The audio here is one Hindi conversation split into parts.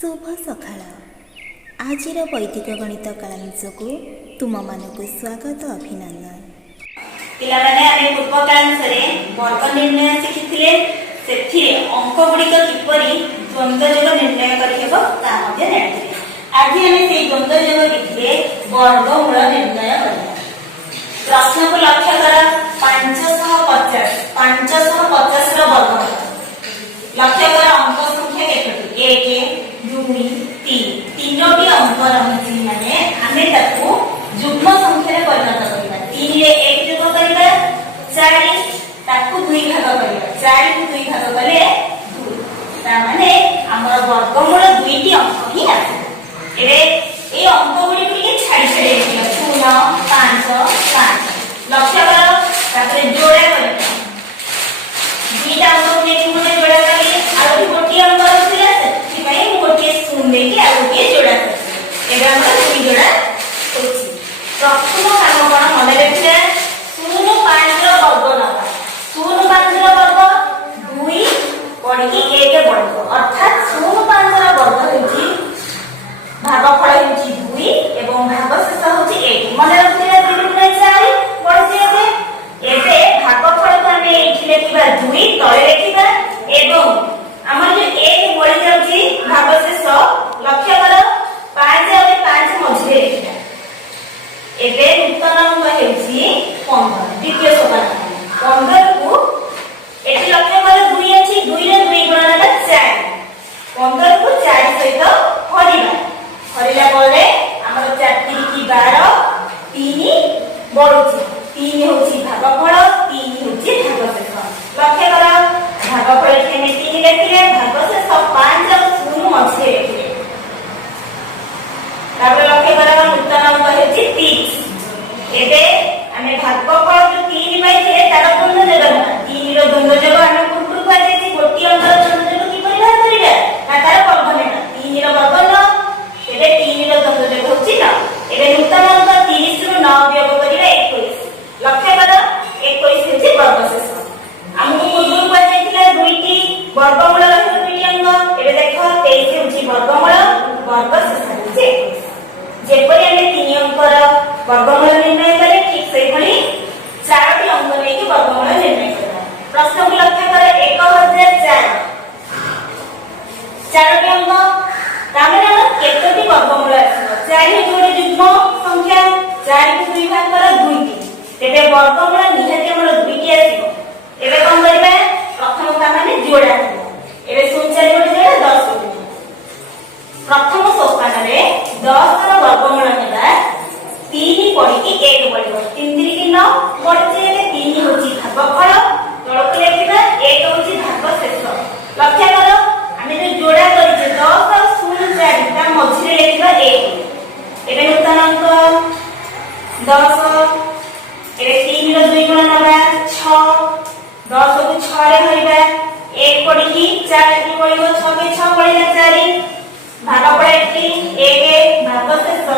शुभ सकाळ। आजिर वैदिक गणित कालांश को तुम मानक स्वागत अभिनंदन। पिलामाने आमे पूर्व कालांश रे वर्ग निर्णय शिखिथिले। सेथिरे अंक गुड़िक किपरि द्वंद्व योग निर्णय करिहेबो ता मध्ये जानिथिले। आज आमे सेई द्वंद्व योग विधिरे वर्गमूल निर्णय करिबा। प्रश्न को लक्ष्य कर 550 रो वर्गमूल लक्ष्य कर। अंक संख्या केतोटी 1 2 3 तीनोटी अंक रहिछि माने आमे ताकू युग्म संख्या रे परिणत करिबा। 3 रे 1 जोग करिबा 4 ताकू 2 भाग करिबा। 4 को 2 भाग कले 2 ता माने हमर वर्गमूल दुईटी अंक ही आसे। एबे ए अंक गुडी के छाडी छाडी दियो 0 5 5 लक्ष्य कर। ताकरे जोड़ा करिबा। दुईटा अंक ने मुने जोड़ा करी आ गोटी अंक रथिला सेति पई मु गोटी शून्य देकी आ गोटी जोड़ा करी। एबे हमर दुई जोड़ा होछि। प्रथम काम कोन मन रखिले 0 5 रो वर्ग नबा। 0 5 रो वर्ग 2 पढी 1 वर्ग अर्थात 0 5 रो वर्ग होछि भागफल होछि 2 एवं भागशेष होछि 1। मन रखिले 2 गुणा 4 पढि एबे भागफल को हमें एठी लेखिबा 2 तळे लेखिबा एवं हमर जे 1 बळि जाउची भागशेष लक्ष्य कर 5 आ 5 मझिरे लेखिबा। एबे नूतन अंक हेउची 15 द्वितीय सोपान 15 को एठी लक्ष्य कर 2 अछि 2 रे 2 गुणन 4 15 को 4 सहित हरिबा। हरिला परे हमर 4 3 की 12 3 बढुची 3 होची भागफल 3 होची भागशेष। लक्ष्य कर भागफल एमे 3 लेखिले भागशेष 5 और 0 मझिरे लेखिले। तापर लक्ष्य कर नूतन अंक हेची 30। एबे आमे भागफल जो 3 पाइछे तार द्वंद्व जोग ना 3 रो द्वंद्व जोग आमे पूर्व पाइछे गोटी अंक रो द्वंद्व जोग की परिभाग करिबा ना तार वर्ग नेना 3 रो वर्ग न। एबे 3 रो द्वंद्व जोग होची ना। एबे नूतन अंक 30 रो 9 वियोग करिबा 21। लक्ष्य कर 21 होची वर्गशेष। हमहु पूर्व पाइछे दुईटी वर्गमूल रहित दुईटी अंक। एबे देखो 23 होची वर्गमूल वर्गशेष होची 21। जेपरि आमे 3 अंकर वर्गमूल निर्णय करे ठीक सेहि भली 4टी अंक लेके वर्गमूल निर्णय करबा। प्रश्न को लक्ष्य कर 1004 4टी अंक तामे केतोटी वर्गमूल आसीबो 4 जोड़े युग्म संख्या 4 को 2 भाग कर 2टी। तेबे वर्गमूल निहाती हमर 2टी आसीबो। एबे कोन करिबा प्रथम का माने जोड़ा हो। एबे 0 4 जोड़े 10 हो। प्रथम सोपान रे 10 रो वर्गमूल नेबा 3 पढी की 1 बढिबो 3 3 की 9 पढिचे एबे 3 होची भागफल तळको लेखिबा 1 होची भागशेष। लक्ष्य कर आमे जे जोड़ा करिचे 10 और 0 4 ता मझिरे लेखिबा 1। एबे नूतन अंक 10 एबे 3 रो 2 गुण नबा 6 10 को 6 रे हरिबा 1 पढी की 4 की पढिबो 6 के 6 पढिला 4 भागफल एठी 1 भागशेष।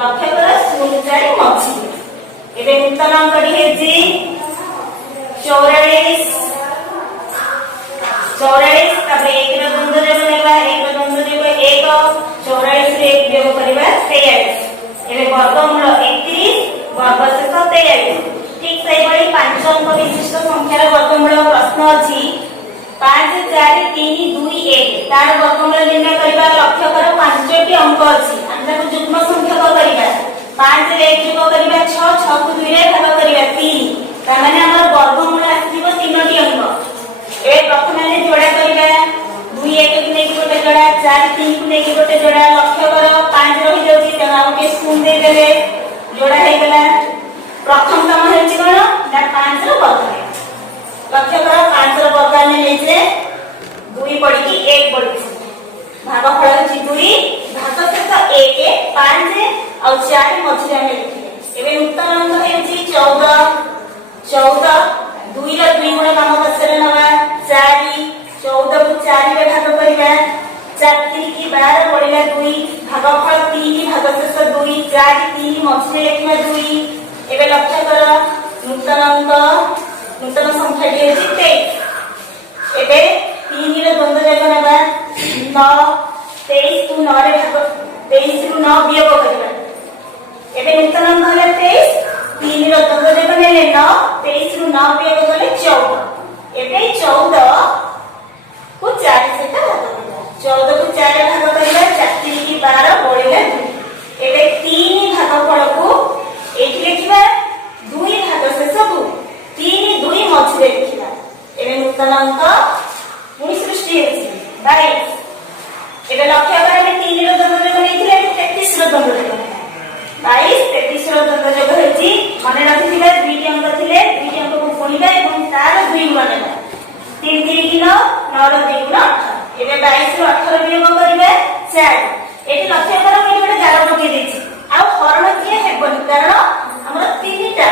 लक्ष्य कर 0 4 मझिरे। एबे नूतन अंकटी हेजी 44 तापर 1 रो द्वंद्व जोग नेबा 1 रो द्वंद्व जोग 1 44 रे 1 जोग करिबा 43। एबे वर्गमूल 31 वर्गशेष 43। ठीक सेहि भली 5 अंक विशिष्ट संख्यार वर्गमूल प्रश्न अछि 5 4 3 2 1 तार वर्गमूल निर्णय करिबा। लक्ष्य कर 5टी अंक अछि हम ताको युग्म संख्या करिबा 5 रे 1 जोग करिबा 6 6 को 2 रे भाग करिबा 3 ता माने हमर वर्गमूल आसीबो 3टी अंक। ए प्रथम माने जोड़ा करिबा 2 1 को नेकी गोटे जोड़ा 4 3 को नेकी गोटे जोड़ा। लक्ष्य कर 5 रहि जाउची त हम के शून्य दे देले जोड़ा हे गेला। प्रथम काम हेछि कोन ना 5 रो वर्ग है। लक्ष्य कर 5 रो वर्ग ने लेछे 2 पढी की 1 पढी भागफल होछि 2 भागशेष 1 5 और 4 मझिरे हम लिखिले। एबे नूतन अंक हेछि 14 2 रो 2 गुण काम पछरे नबा 4 14 को 4 रे भाग करिबा 4 3 की 12 पढिला 2 भागफल 3 भागशेष 2 4 3 मझिरे लिखिबा 2। एबे लक्ष्य कर नूतन अंक नूतन संख्या हेछि 23। एबे 3 रो द्वंद्व जोग नबा 9 9 रे भाग 23 रु 9 वियोग करबा एबे नूतन अंक हले 23 3 रो दंड देबे नेले 9 23 रु 9 वियोग कले 14 एबे 14 को 4 से भाग करबा 14 को 4 भाग करबा 4 3 की 12 बळिला 2 एबे 3 भागफल को एठी लिखिबा 2 भाग शेष को 3 2 मझरे लिखिबा एबे नूतन अंक पुनी सृष्टि हेछि 22 एबे लक्ष्य करे 3 रो दंड देबे नेथिले 33 रो दंड देबे 22 33 रो दंड देबे हेछि मने रखिथिबे दुईटी अंक थिले दुईटी अंक को गुणिबा एवं तार 2 गुण नेबा 3 3 की 9 9 रो 2 गुण 18 एबे 22 रो 18 वियोग करिवे 4 एठी लक्ष्य करे मैं गोटे जार पके देछि आ हरण किए हेबनि कारण हमर तीनटा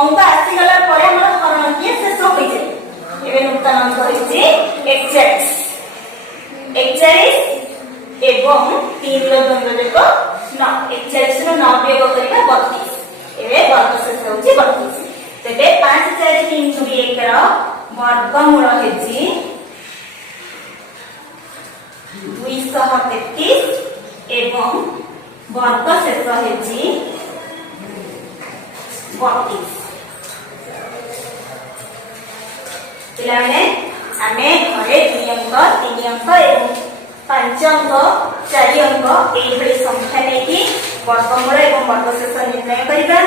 अंक आसी गला परे हमर हरण किए शेष होई जाय एबे नूतन अंक हेछि 41 एवं 3 रो दंड देबो 9 41 रो 9 वियोग करिबा 32 एबे वर्ग शेष होछि 32 तेबे 5 4 3 2 1 रो वर्गमूल हेछि 233 एवं वर्ग शेष हेछि 32 पिलाने आमे घरे 2 अंक 3 अंक एवं 5 अंक 4 अंक एई भली संख्या नेकी वर्गमूल एवं वर्ग शेष निर्णय करिबा।